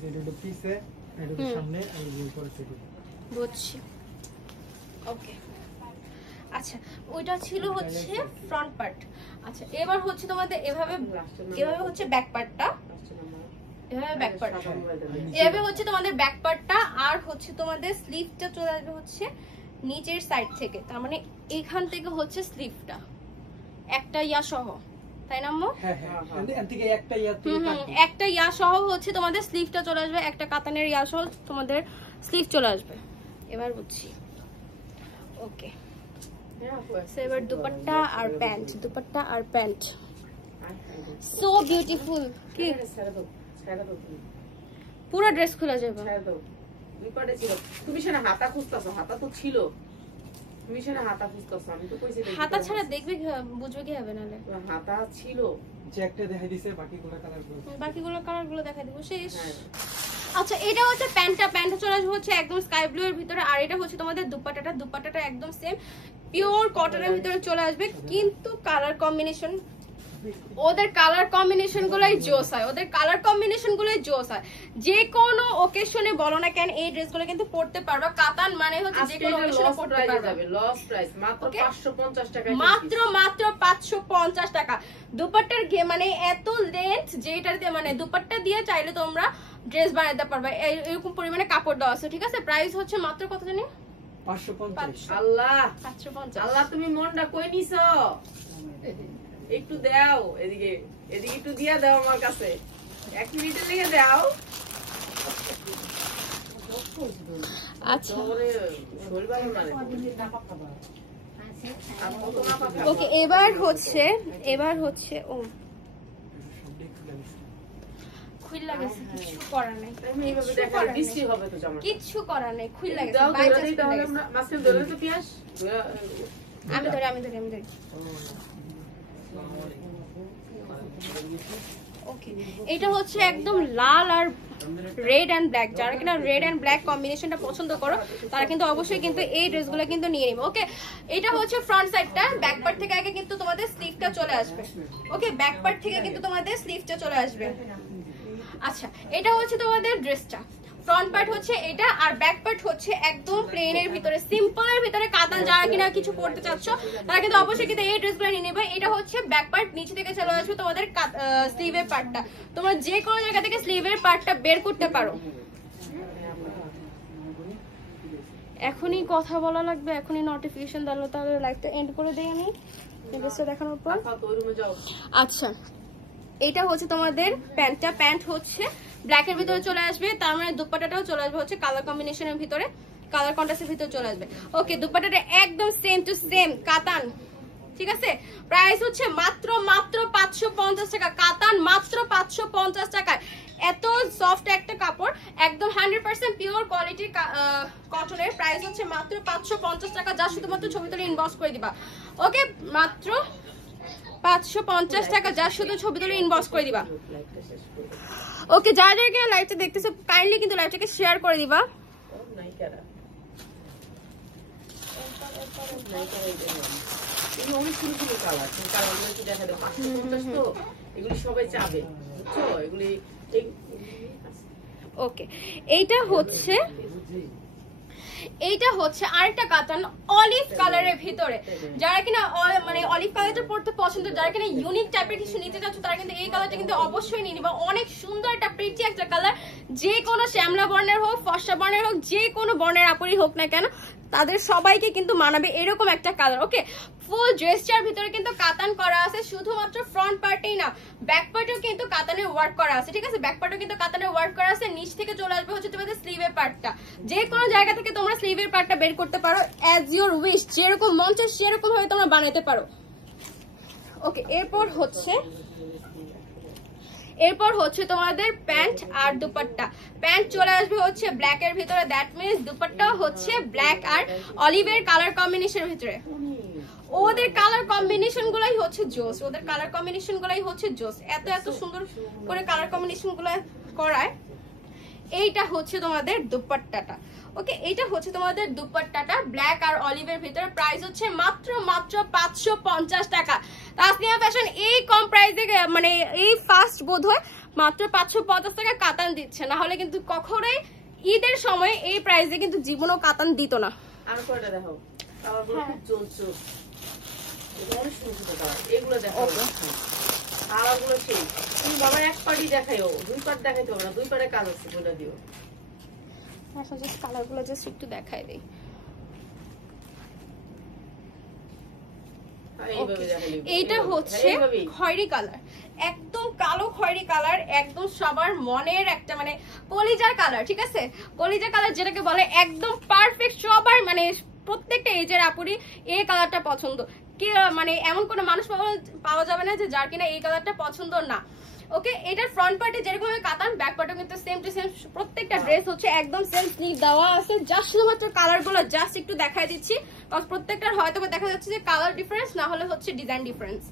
যেটা পিছে এটা সামনে আর এই উপরে থেকে বুঝছি। ওকে আচ্ছা, ওইটা ছিল হচ্ছে ফ্রন্ট পার্ট। আচ্ছা এবার হচ্ছে তোমাদের এভাবে এভাবে হচ্ছে ব্যাক পার্টটা, এভাবে ব্যাক পার্ট, এভাবে হচ্ছে তোমাদের ব্যাক পার্টটা। আর হচ্ছে তোমাদের স্লিভটা চলে আসবে হচ্ছে নিচের সাইড থেকে, তার মানে এখান থেকে হচ্ছে স্লিভটা একটা ইয়া সহ, তাই না আম্মু? হ্যাঁ হ্যাঁ এখান থেকে একটা ইয়া থেকে কাটবে। একটা ইয়া সহ হচ্ছে তোমাদের স্লিভটা চলে আসবে, একটা কাতানের ইয়া সহ তোমাদের স্লিভ চলে আসবে। এবার বুঝছি। ওকে এবার দুপাট্টা আর প্যান্ট, দুপাট্টা আর প্যান্ট সো বিউটিফুল। কি পুরো ড্রেস খুলে যাবে? দুই পাটে ছিল। তুমি সেটা হাতা খুঁজতেছো, হাতা তো ছিল। তুমি সেটা হাতা খুঁজতেছো, আমি তো কইছি হাতা ছাড়া দেখবে বুঝবে কি হবে নালে? হাতা ছিল, যে একটা দেখাই দিছে বাকিগুলো কালার গুলো, বাকিগুলো কালার গুলো দেখাই দেবো শেষ। আচ্ছা এটা হচ্ছে প্যান্টটা, প্যান্টটা চলে আসবে হচ্ছে একদম স্কাই ব্লু এর ভিতরে। আর এটা হচ্ছে তোমাদের দুপাট্টাটা, দুপাট্টাটা একদম সেম পিওর কটনের ভিতরে চলে আসবে, কিন্তু কালার কম্বিনেশন, ওদের কালার কম্বিনেশন গুলোই জোস হয়, ওদের কালার কম্বিনেশন গুলোই জোস হয়। যে কোনো ওকেশনে বলো না কেন এই ড্রেসগুলো কিন্তু পড়তে পারবা। কাতান মানে হচ্ছে যে কোনো ওকেশনে পড়তে পারবে। লস প্রাইস মাত্র 550 টাকা, মাত্র 550 টাকা। দুপাট্টার মানে এত লেন্থ যেটাতে মানে দুপাট্টা দিয়ে চাইলে তোমরা ড্রেস বানাতে পারবে, এরকম পরিমাণে কাপড় দেওয়া আছে। ঠিক আছে, প্রাইস হচ্ছে মাত্র কত জানি? 550। আল্লাহ 550। আল্লাহ তুমি মনটা কই নিছো? একটু দাও এদিকে, এদিকে একটু দিয়া দাও আমার কাছে, 1 মিনিটের লেগে দাও। আচ্ছা শরীর ভালো না রে। ওকে এবার হচ্ছে ও খুইলা গেছে, কিছু করার নাই, এইভাবে দেখা বৃষ্টি হবে তো জামা। কিছু করার নাই, খুইলা গেছে। দাও বাইরে ধরে তাহলে আমরা মাছের ধরে তো পেঁয়াজ আমি ধরি। ওকে এটা হচ্ছে একদম লাল আর রেড এন্ড ব্ল্যাক, যারা কিনা রেড এন্ড ব্ল্যাক কম্বিনেশনটা পছন্দ করো তারা কিন্তু অবশ্যই কিন্তু এই ড্রেসগুলো কিন্তু নিয়ে নিবে। ওকে এটা হচ্ছে ফ্রন্ট সাইডটা, ব্যাক পার্ট থেকে আগে কিন্তু তোমাদের স্লিভটা চলে আসবে। ওকে ব্যাক পার্ট থেকে কিন্তু তোমাদের স্লিভটা চলে আসবে। আচ্ছা এটা হচ্ছে তোমাদের ড্রেসটা, ফ্রন্ট পার্ট হচ্ছে এটা, আর ব্যাক পার্ট হচ্ছে একদম প্লেনের ভিতরে, সিম্পলের ভিতরে কাতান যারা কিনা কিছু পড়তে চাচ্ছ তারা কিন্তু অবশ্যই কিন্তু এই ড্রেসগুলো নিয়ে নেবে। এটা হচ্ছে ব্যাক পার্ট, নিচে থেকে চলে আসবে তোমাদের স্লিভের পার্টটা, তোমরা যে কোনো জায়গা থেকে স্লিভের পার্টটা বের করতে পারো। এখনই কথা বলা লাগবে, এখনই নোটিফিকেশন দিলো, তাহলে লাইভটা এন্ড করে দেই আমি ড্রেসটা দেখানোর পর। আচ্ছা এটা হচ্ছে তোমাদের প্যান্টটা, প্যান্ট হচ্ছে ব্ল্যাক এর ভিতরে চলে আসবে, তার মানে দুপাট্টাটাও চলে আসবে হচ্ছে কালার কম্বিনেশনের ভিতরে, কালার কন্ট্রাস্টের ভিতরে চলে আসবে। ওকে দুপাট্টাটা একদম সেম টু সেম কাতান। ঠিক আছে, প্রাইস হচ্ছে মাত্র 550 টাকা, কাতান মাত্র 550 টাকায়। এত সফট একটা কাপড়, একদম 100% পিওর কোয়ালিটির কটনের, প্রাইস হচ্ছে মাত্র 550 টাকা, যা শুধুমাত্র ছবি তুলে ইনবক্স করে দিবা। ওকে মাত্র 550 টাকা, যা শুধু ছবি তুলে ইনবক্স করে দিবা। ওকে যারা যারা কিনা লাইভটা দেখতেছো কাইন্ডলি কিন্তু লাইভটাকে শেয়ার করে দিবা। ওকে এইটা হচ্ছে আরেকটা কাতান অলিভ কালারের ভিতরে, যারা কিনা মানে অলিভ কালারটা পড়তে পছন্দ, যারা কিনা ইউনিক টাইপের কিছু নিতে চাচ্ছ তারা কিন্তু এই কালারটা কিন্তু অবশ্যই নিয়ে নিবা। অনেক সুন্দর একটা প্রিটি একটা কালার, যে কোনো শ্যামলা বর্ণের হোক, ফর্সা বর্ণের হোক, যে কোনো বর্ণের আপুরই হোক না কেন তাদের সবাইকে কিন্তু মানাবে এরকম একটা কালার। ওকে ফুল ড্রেসটার ভিতরে কিন্তু কাতান করা আছে, শুধুমাত্র ফ্রন্ট পার্টেই না ব্যাক পার্টেও কিন্তু কাতানের ওয়ার্ক করা আছে। ঠিক আছে, ব্যাক পার্টেও কিন্তু কাতানের ওয়ার্ক করা আছে। নিচ থেকে চলে আসবে হচ্ছে তোমাদের স্লিভের পার্টটা, যে কোনো জায়গা থেকে তোমরা স্লিভের পার্টটা বের করতে পারো অ্যাজ ইউর উইশ, যেরকম মন চায় সেরকম ভাবে তোমরা বানাইতে পারো। ওকে এরপর হচ্ছে তোমাদের প্যান্ট আর দুপাট্টা। প্যান্ট চলে আসবে হচ্ছে ব্ল্যাক এর ভিতরে, দ্যাট মিন্স দুপাট্টা হচ্ছে ব্ল্যাক আর অলিভের কালার কম্বিনেশনের ভিতরে। ওদের কালার কম্বিনেশন গুলাই হচ্ছে জোস, এত সুন্দর করে কালার কম্বিনেশন গুলো করায়। এইটা হচ্ছে তোমাদের দুপাট্টাটা। ওকে, এইটা হচ্ছে তোমাদের দুপাট্টাটা ব্ল্যাক আর অলিভের ভিতরে। প্রাইস হচ্ছে মাত্র 550 টাকা। তাসনিয়া ফ্যাশন এই কম প্রাইসে মানে এই ফার্স্ট বোধহয় মাত্র 550 টাকা কাতান দিচ্ছে, না হলে কিন্তু কখনোই ঈদের সময় এই প্রাইসে কিন্তু জীবনও কাতান দিত না। আর কয়টা দেখো, কালারগুলো খুব চলছে, এগুলো অনেক সুন্দর সুন্দর কালার। এগুলো দেখো, কালারগুলো সেই তুমি বাবা এক পার্টি দেখাইও, দুই পার্ট দেখাইতে হবে না, দুই পার্টে কাজ আছে বলে দিও। আচ্ছা, জাস্ট কালারগুলো জাস্ট একটু দেখাই দেই। এইটা হচ্ছে খয়েরি কালার, একদম কালো খয়েরি কালার, একদম সবার মনের একটা মানে কলিজার কালার, ঠিক আছে? কলিজার কালার যেটাকে বলে, একদম পারফেক্ট সবার মানে প্রত্যেকটা এজের আপুরি এই কালারটা পছন্দ। কি মানে এমন কোনো মানুষ পাওয়া যাবে না যে যার কিনা এই কালারটা পছন্দ না। ওকে, এটার ফ্রন্ট পার্টে যেরকম কাতান, ব্যাক পার্টও কিন্তু সেম টু সেম, প্রত্যেকটা ড্রেস হচ্ছে একদম সেম স্লিভ দেওয়া আছে। জাস্ট শুধুমাত্র কালারগুলো জাস্ট একটু দেখাই দিচ্ছি, কারণ প্রত্যেকটার হয়তো দেখা যাচ্ছে যে কালার ডিফারেন্স, না হলে হচ্ছে ডিজাইন ডিফারেন্স।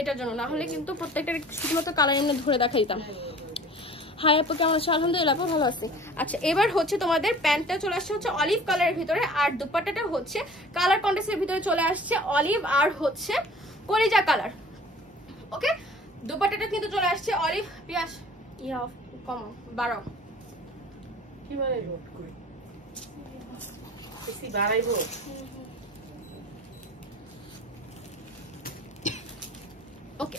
এটার জন্য না হলে কিন্তু প্রত্যেকটার শুধুমাত্র কালার এমনি ধরে দেখাই দিতাম। হাই আপু, কেমন আছো? আলহামদুলিল্লাহ আপু ভালো আছি। আচ্ছা, এবার হচ্ছে তোমাদের প্যান্টটা চলে আসছে হচ্ছে অলিভ কালারের ভিতরে, আর দুপাট্টাটা হচ্ছে কালার কন্ট্রাস্টের ভিতরে চলে আসছে অলিভ আর হচ্ছে কলিজা কালার। ওকে, দুপাট্টাটা কিন্তু চলে আসছে অলিভ পিয়াস কম 12 কি বাড়াইবো, বেশি বাড়াইবো। ওকে,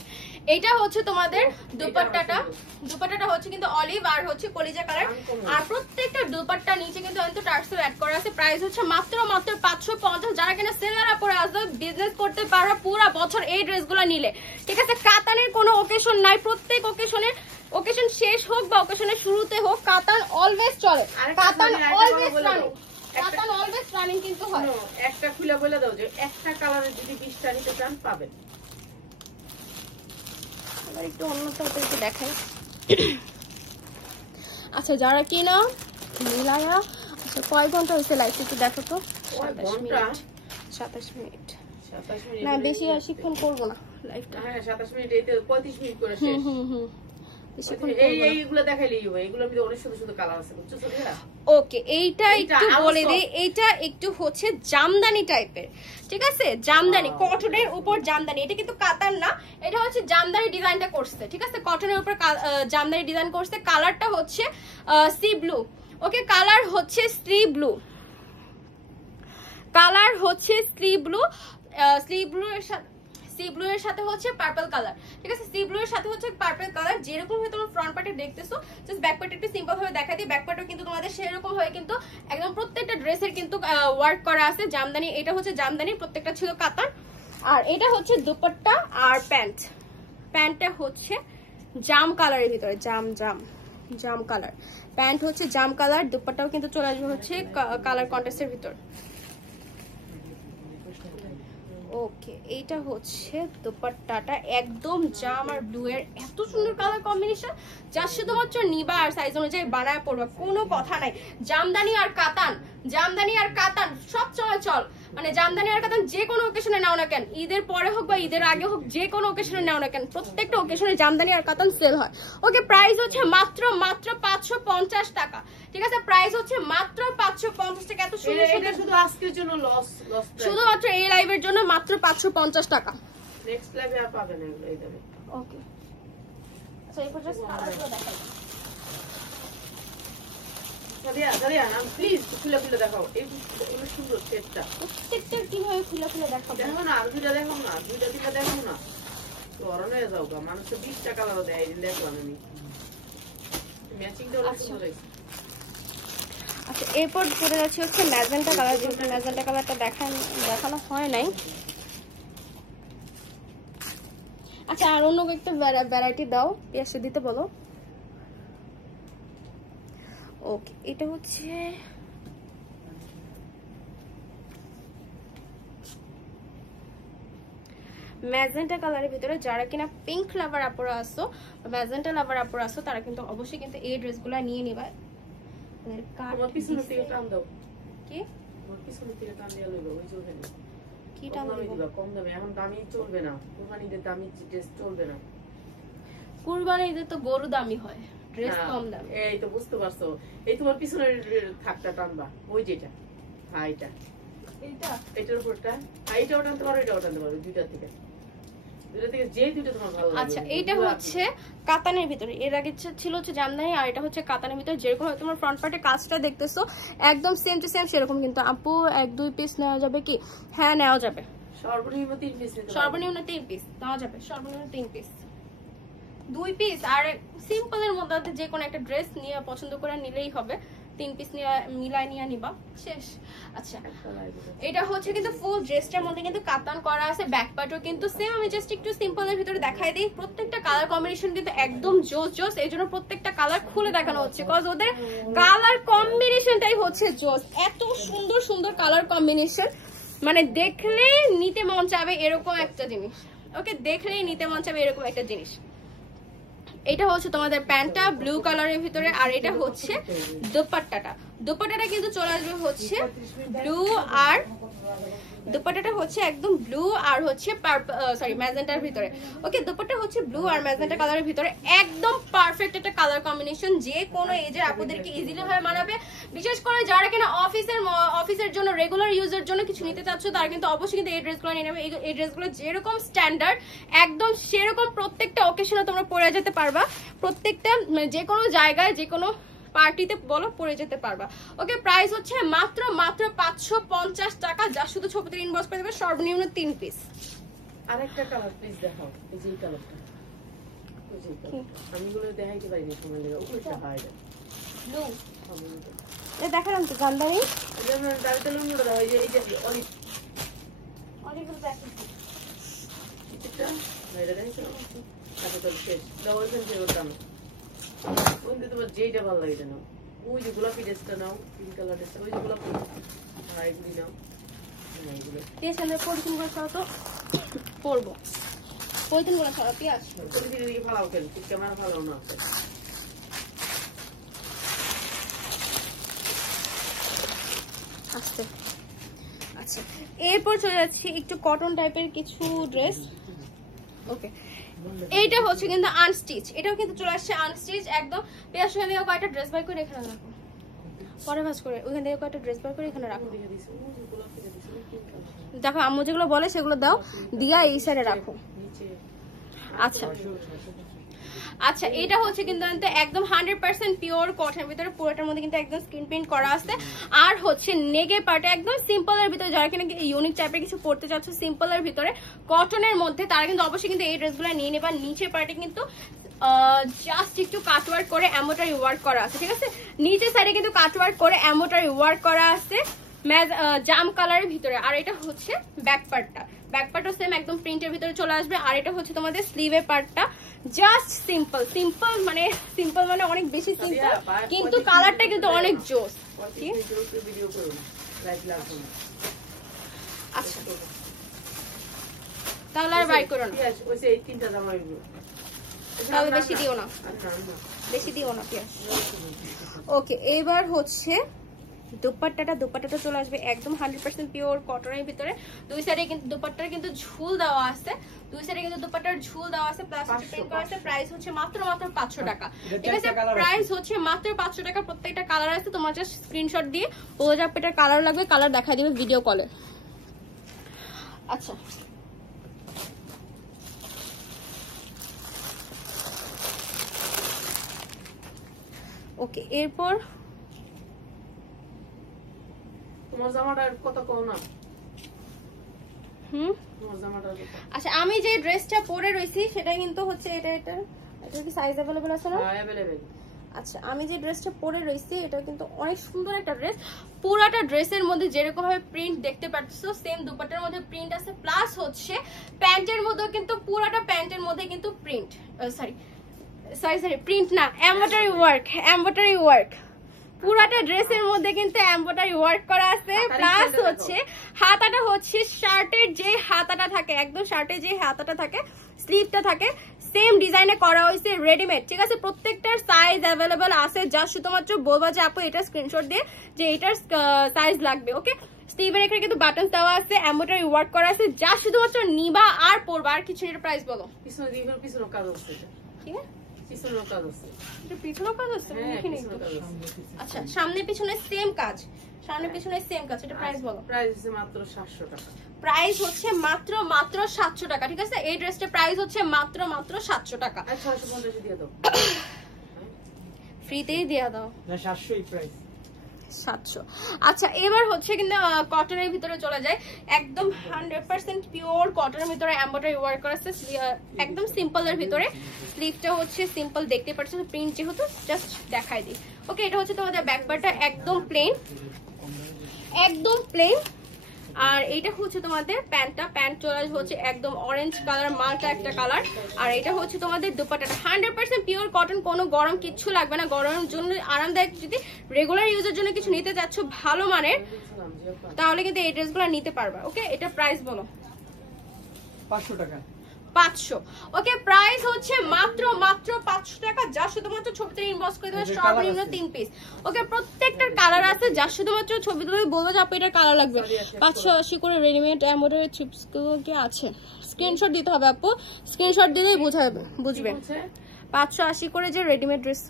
এইটা হচ্ছে তোমাদের দুপাট্টাটা। দুপাট্টাটা হচ্ছে কিন্তু অলিভ আর হচ্ছে কলিজা কালার, আর প্রত্যেকটা দুপাট্টা নিচে কিন্তু অন্ত টার্সেল অ্যাড করা আছে। প্রাইস হচ্ছে মাত্র 550। যারা কিনা সেলাররা পরে আসবে, বিজনেস করতে পারো পুরো বছর এই ড্রেসগুলো নিলে, ঠিক আছে? কাতানের কোনো ওকেশন নাই, প্রত্যেক ওকেশন শেষ হোক বা ওকেশনের শুরুতে হোক, কাতান অলওয়েজ চলে, কাতান অলওয়েজ রানিং, কাতান অলওয়েজ রানিং কিন্তু হয়। একটা খুলে বলে দাও যে একটা কালারের যদি 20টা নিতে চান পাবেন। একটু অন্যটা একটু দেখাই। আচ্ছা, যারা কিনা মিলায়া, আচ্ছা কয় ঘন্টা হয়েছে লাইভ একটু দেখো তো। 27 মিনিট। না বেশি আর শিক্ষণ করবো না লাইভটা। হ্যাঁ 27 মিনিট, এই তো 35 মিনিট করে শেষ। এইগুলো দেখাইলেই হবে, এগুলোর মধ্যে অনেক সুন্দর সুন্দর কালার আছে, বুঝছো সোনিয়া? ওকে, এইটা একটু বলে দেই, এইটা একটু হচ্ছে জামদানি টাইপের, ঠিক আছে? জামদানি, কটনের উপর জামদানি। এটা কিন্তু কাতান না, এটা হচ্ছে জামদানি ডিজাইনটা করছে, ঠিক আছে? কটনের উপর জামদানি ডিজাইন করছে। কালারটা হচ্ছে সি ব্লু। ওকে, কালার হচ্ছে স্ট্রি ব্লু, কালার হচ্ছে স্ট্রি ব্লু। স্ট্রি ব্লু এর সাথে সি ব্লু এর সাথে হচ্ছে পার্পল কালার, ঠিক আছে? সি ব্লু এর সাথে হচ্ছে পার্পল কালার। যেরকম হয়ে তোমরা ফ্রন্ট পার্টে দেখতেছো, জাস্ট ব্যাক পার্টে একটু সিম্পল ভাবে দেখাই দিই। ব্যাক পার্টও কিন্তু তোমাদের সেরকম হয়ে কিন্তু একদম প্রত্যেকটা ড্রেসের কিন্তু ওয়ার্ক করা আছে জামদানি। এটা হচ্ছে জামদানি, প্রত্যেকটা ছিল কাতান। আর এটা হচ্ছে দুপাট্টা আর প্যান্ট। প্যান্টটা হচ্ছে জাম কালারের ভিতরে, জাম কালার। প্যান্ট হচ্ছে জাম কালার, দুপাট্টাও কিন্তু চলে আসবে হচ্ছে কালার কন্ট্রাস্টের ভিতর। ওকে, এইটা হচ্ছে দুপাট্টাটা, একদম জাম আর ব্লু এর এত সুন্দর কালার কম্বিনেশন, যা শুধুমাত্র নিবা আর সাইজ অনুযায়ী বানায় পড়বা, কোনো কথা নাই। জামদানি আর কাতান, জামদানি আর কাতান সব সময় চল, মানে জামদানি আর কাতান যে কোনো ওকেশনে নাও না কেন, ঈদের পরে হোক বা ঈদের আগে হোক, যে কোনো ওকেশনে নাও না কেন, প্রত্যেকটা ওকেশনে জামদানি আর কাতান সেল হয়। ওকে, প্রাইস হচ্ছে মাত্র 550 টাকা, ঠিক আছে? প্রাইস হচ্ছে মাত্র 550 টাকা। এত সুন্দর, এটা শুধু আজকের জন্য লস, শুধুমাত্র এই লাইভের জন্য মাত্র 550 টাকা। নেক্সট লাইভে আর পাবেন না এগুলো, এই দামে। ওকে, আচ্ছা এই পর্যন্ত কালারগুলো দেখাই। সাদিয়া নাম প্লিজ খুলে খুলে দেখাও, এই সুন্দর সেটটা। প্রত্যেকটা কিভাবে খুলে খুলে দেখাবো? দেখো না, আর দুইটা দেখো না, দুইটা দেখো না, তো অরণ হয়ে যাও গা। মানুষ তো 20টা কালারও দেয়, এই দেখলাম আমি। ম্যাচিংটা ওরা সুন্দর হয়েছে। আচ্ছা, এরপর চলে যাচ্ছে হচ্ছে ম্যাজেন্টা কালার, যেহেতু ম্যাজেন্টা কালারটা দেখানো হয় নাই। আচ্ছা, আর অন্য একটা ভ্যারাইটি দাও, পেঁয়াজ দিতে বলো। ওকে, এটা হচ্ছে ম্যাজেন্টা কালারের ভিতরে। যারা কিনা পিঙ্ক লাভার আপুরা আসো, ম্যাজেন্টা লাভার আপুরা আসো, তারা কিন্তু অবশ্যই কিন্তু এই ড্রেসগুলো নিয়ে নিবা। আমার পিছনে থেকে টান দাও। কি আমার পিছনে থেকে টান দিয়ে লইবা, ওই চলবে না। কি টান দিবা? কম দামে, এখন দামি চলবে না, কুরবানিতে দামি ড্রেস চলবে না। কুরবানিতে তো গরু দামি হয়। ড্রেস কম দাম। এই তো বুঝতে পারছো, এই তোমার পিছনের থাকটা টানবা, ওই যেটা এইটা এইটা এটার উপরটা এইটাও টানতে পারো, এটাও টানতে পারো, দুইটা থেকে যে দুইটা তোমার ভালো লাগে। আচ্ছা এইটা হচ্ছে কাতানের ভিতরে, এর আগে ছিল হচ্ছে জামদানি, আর এটা হচ্ছে কাতানের ভিতরে। যেরকম তোমার ফ্রন্ট পার্টে কাজটা দেখতেছো একদম সেম টু সেম সেরকম, কিন্তু আপু 1-2 পিস নেওয়া যাবে কি? হ্যাঁ নেওয়া যাবে, সর্বনিম্ন 3 পিস নিতে, সর্বনিম্ন 3 পিস নেওয়া যাবে, সর্বনিম্ন 3 পিস, 2 পিস আর সিম্পল এর মধ্যে যে কোনো একটা ড্রেস নিয়ে পছন্দ করে নিলেই হবে, 3 পিস নিয়ে মিলাই নিয়ে নিবা, শেষ। আচ্ছা এটা হচ্ছে কিন্তু ফুল ড্রেসটার মধ্যে কিন্তু কাতান করা আছে, ব্যাক পার্টও কিন্তু সেম। আমি জাস্ট একটু সিম্পল এর ভিতরে দেখাই দিই, প্রত্যেকটা কালার কম্বিনেশন কিন্তু একদম জোস জোস, এই জন্য প্রত্যেকটা কালার খুলে দেখানো হচ্ছে, কজ ওদের কালার কম্বিনেশনটাই হচ্ছে জোস। এত সুন্দর সুন্দর কালার কম্বিনেশন, মানে দেখলেই নিতে মন চাবে এরকম একটা জিনিস। ওকে, দেখলেই নিতে মন চাবে এরকম একটা জিনিস। এটা হচ্ছে তোমাদের প্যান্টটা ব্লু কালারের ভিতরে, আর এটা হচ্ছে দোপাট্টাটা। দোপাট্টাটা কিন্তু চলে আসবে হচ্ছে ব্লু, আর দোপাট্টাটা হচ্ছে একদম ব্লু আর হচ্ছে ম্যাজেন্টার ভিতরে। ওকে, দোপাট্টা হচ্ছে ব্লু আর ম্যাজেন্টা কালারের ভিতরে, একদম পারফেক্ট একটা কালার কম্বিনেশন, যে কোনো এজের আপুদেরকে ইজিলি ভাবে মানাবে। বিশেষ করে যারা কিনা অফিসের জন্য রেগুলার ইউজের জন্য কিছু নিতে চাচ্ছ, তারা কিন্তু অবশ্যই কিন্তু এই ড্রেসগুলো নিয়ে নেবে। এই ড্রেসগুলো যেরকম স্ট্যান্ডার্ড একদম সেরকম প্রত্যেকটা অকেশনে তোমরা পরে যেতে পারবা, প্রত্যেকটা যে কোনো জায়গায় যে কোনো পার্টিতে বলো পরে যেতে পারবা। ওকে, প্রাইস হচ্ছে মাত্র 550 টাকা, যা শুধু ছবিতে ইনবক্স করে দেবে, সর্বনিম্ন 3 পিস। আরেকটা কালার প্লিজ দেখাও, এই যে কালারটা, আমি গুলো দেখাইতে পারিনি সময় লেগে, ওইটা হয় ব্লু এ দেখালাম তো জামদানি, যেমন দাঁড়াতে লুঙ্গুটা দাও, এই যে অনেক অনেকগুলো দেখাচ্ছি এটা মেরে দেখাইছো। আচ্ছা তো শেষ দাও, ওইখান থেকে বলতাম কোনটা তোমার যেটা ভালো লাগে জানো, ওই যে গোলাপি ড্রেসটা নাও, পিঙ্ক কালার ড্রেসটা, ওই যে গোলাপি এইগুলি নাও, এইগুলো আমরা পরিচিন করে ছাড়া তো পরবো, পরিচিন করে ছাড়া পেঁয়াজ পরিচিন দিকে ভালো কেন, ঠিক ক্যামেরা ভালো না আছে। আচ্ছা আচ্ছা, এরপর চলে যাচ্ছি একটু কটন টাইপের কিছু ড্রেস। ওকে, এইটা হচ্ছে কিন্তু আনস্টিচ, এটাও কিন্তু চলে আসছে আনস্টিচ একদম। পেঁয়াজ ওখান থেকে কয়েকটা ড্রেস বাই করে এখানে রাখো, পরে ভাজ করে ওখান থেকে কয়েকটা ড্রেস বাই করে এখানে রাখো। দেখো আম্মু যেগুলো বলে সেগুলো দাও, দিয়া এই সাইডে রাখো। আচ্ছা আচ্ছা, এটা হচ্ছে কিন্তু একদম 100% পিওর কটনের ভিতরে, পুরোটার মধ্যে কিন্তু একদম স্ক্রিন প্রিন্ট করা আছে। আর হচ্ছে নেগের পার্টে একদম সিম্পলের ভিতরে, যারা কিনা ইউনিক টাইপের কিছু পড়তে চাচ্ছ সিম্পলের ভিতরে কটনের মধ্যে, তারা কিন্তু অবশ্যই কিন্তু এই ড্রেসগুলো নিয়ে নেবা। নিচের পার্টে কিন্তু জাস্ট একটু কাটওয়ার্ক করে এমব্রয়ডারি ওয়ার্ক করা আছে, ঠিক আছে। নিচের সাইডে কিন্তু কাটওয়ার্ক করে এমব্রয়ডারি ওয়ার্ক করা আছে জাম কালারের ভিতরে। আর এটা হচ্ছে ব্যাক পার্টটা, ব্যাক পার্টও সেম একদম প্রিন্টের ভিতরে চলে আসবে। আর এটা হচ্ছে তোমাদের স্লিভের পার্টটা, জাস্ট সিম্পল সিম্পল মানে অনেক বেশি সিম্পল, কিন্তু কালারটা কিন্তু অনেক জোস। আচ্ছা তাহলে আর বাই করো না, তাহলে বেশি দিও না, বেশি দিও না পেঁয়াজ। ওকে, এবার হচ্ছে দোপাট্টাটা চলে আসবে একদম 100% পিওর কটনের ভিতরে। দুই সাইডে কিন্তু দোপাট্টার কিন্তু ঝুল দেওয়া আছে, দুই সাইডে কিন্তু দোপাট্টার ঝুল দেওয়া আছে, প্লাস প্রিন্ট করা আছে। প্রাইস হচ্ছে মাত্র 500 টাকা, ঠিক আছে। প্রাইস হচ্ছে মাত্র 500 টাকা। প্রত্যেকটা কালার আছে, তোমার জাস্ট স্ক্রিনশট দিয়ে বলে যাবে এটার কালার লাগবে, কালার দেখা দিবে ভিডিও কলে। আচ্ছা ওকে, এরপর তোমার জামাটার কত কও না। তোমার জামাটার কত? আচ্ছা, আমি যে ড্রেসটা পরে রইছি সেটা কিন্তু হচ্ছে এটা কি সাইজ अवेलेबल আছে না? হ্যাঁ अवेलेबल। আচ্ছা, আমি যে ড্রেসটা পরে রইছি এটা কিন্তু অনেক সুন্দর একটা ড্রেস। পুরাটা ড্রেসের মধ্যে যেরকম ভাবে প্রিন্ট দেখতে পাচ্ছো সেম দুপাট্টার মধ্যে প্রিন্ট আছে, প্লাস হচ্ছে প্যান্টের মধ্যে কিন্তু পুরাটা প্যান্টের মধ্যে কিন্তু প্রিন্ট সরি প্রিন্ট না, এমব্রয়ডারি ওয়ার্ক পুরাটা ড্রেসের মধ্যে কিন্তু এমব্রয়ডারি ওয়ার্ক করা আছে। প্লাস হচ্ছে হাতাটা হচ্ছে শার্টের যে হাতাটা থাকে, একদম শার্টের যে হাতাটা থাকে, স্লিভটা থাকে সেম ডিজাইনে করা হয়েছে রেডিমেড, ঠিক আছে। প্রত্যেকটার সাইজ अवेलेबल আছে, যা শুধুমাত্র বলবা যে আপু এটা স্ক্রিনশট দিয়ে যে এটার সাইজ লাগবে। ওকে, স্লিভের এখানে কিন্তু বাটন দেওয়া আছে, এমব্রয়ডারি ওয়ার্ক করা আছে, যা শুধুমাত্র নিবা আর পরবা, আর কিছু। এর প্রাইস বলো। পিছনে দিবেন, পিছনে কাজ আছে, ঠিক আছে। পিছনেও কাজ আছে। এটা পিছনেও কাজ আছে হ্যাঁ, দেখিনি তো। পিছনেও কাজ আছে। আচ্ছা সামনে পিছনে সেম কাজ, সামনে পিছনে সেম কাজ। এটা প্রাইস বলো। প্রাইস হচ্ছে মাত্র 700 টাকা। প্রাইস হচ্ছে মাত্র 700 টাকা, ঠিক আছে? এই ড্রেসটার প্রাইস হচ্ছে মাত্র 700 টাকা। আর 650 দিয়ে দাও। ফ্রিতেই দেয়া দাও। না 700 প্রাইস 700। আচ্ছা এবার হচ্ছে কিন্তু কটনের ভিতরে চলে যায়, একদম 100% পিওর কটনের ভিতরে এমব্রয়ডারি ওয়ার্ক করা আছে, একদম সিম্পলের ভিতরে। স্লিভটা হচ্ছে সিম্পল, দেখতে পাচ্ছেন প্রিন্ট যেহেতু, জাস্ট দেখাই দিই। ওকে, এটা হচ্ছে তোমাদের ব্যাক পার্টটা একদম প্লেন, একদম প্লেন। আর এইটা হচ্ছে তোমাদের প্যান্টটা, প্যান্ট চলে হচ্ছে একদম অরেঞ্জ কালার, মাল্টা একটা কালার। আর এটা হচ্ছে তোমাদের দুপাট্টাটা 100% পিওর কটন, কোনো গরম কিচ্ছু লাগবে না। গরমের জন্য আরামদায়ক, যদি রেগুলার ইউজের জন্য কিছু নিতে চাচ্ছ ভালো মানের, তাহলে কিন্তু এই ড্রেসগুলো নিতে পারবা। ওকে, এটা প্রাইস বলো। 500 টাকা। 500। ওকে, প্রাইস হচ্ছে মাত্র 500 টাকা। যা শুধুমাত্র ছবিতে ইনবক্স করে দেবে, সর্বনিম্ন 3 পিস। ওকে, প্রত্যেকটার কালার আছে, যা শুধুমাত্র ছবি তুলে বলবো যে আপু এটার কালার লাগবে। 580 করে রেডিমেড এমব্রয়ডারি চিপস গুলো কি আছে, স্ক্রিনশট দিতে হবে আপু, স্ক্রিনশট দিলেই বুঝবে। 580 করে যে রেডিমেড ড্রেস,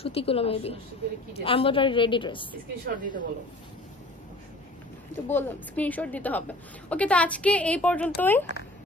সুতিগুলো maybe embroidery ready dress. Screenshot দিতে বলো। তো বললাম স্ক্রিনশট দিতে হবে। ওকে, তো আজকে এই পর্যন্তই।